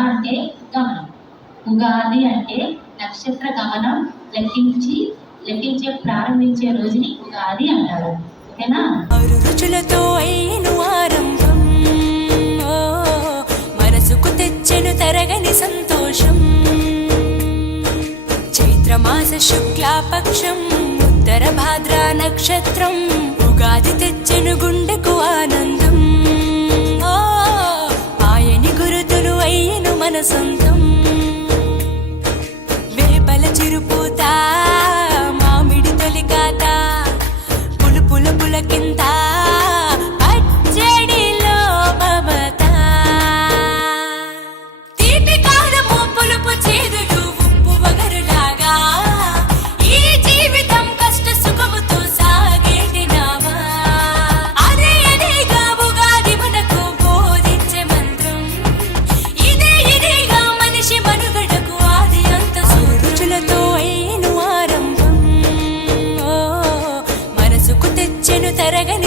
అంటే గమనం, ఉగాది అంటే నక్షత్ర గమనం లెక్కించే ప్రారంభించే రోజుని ఉగాది అంటారు. ఓకేనా? రుచులతో అయిను ఆరంభం, మనసుకు తెచ్చెను తరగని సంతోషం. చైత్రమాస శుక్లాపక్షం, ఉత్తర భాద్ర నక్షత్రం, ఉగాది తెచ్చెను గుండెకు ఆనందం. ఆయని గురుతులు అయ్యను మన సొంతం. వేపల చిరుపూత, మామిడి తొలికాత, పులుపుల పులకింత, పచ్చడిలో మమత. తీపి కారము పులుపు చేదులు ఉప్పు వగరులాగా, ఈ జీవితం కష్ట సుఖముతో సాగేటి నావా. అదే అదేగా ఉగాది మనకు బోధించే మంత్రం. ఇదేగా మనిషి మనుగడకు ఆది అంత రుచులతో అయిను ఆరంభం, మనసుకు తెచ్చెను తరగని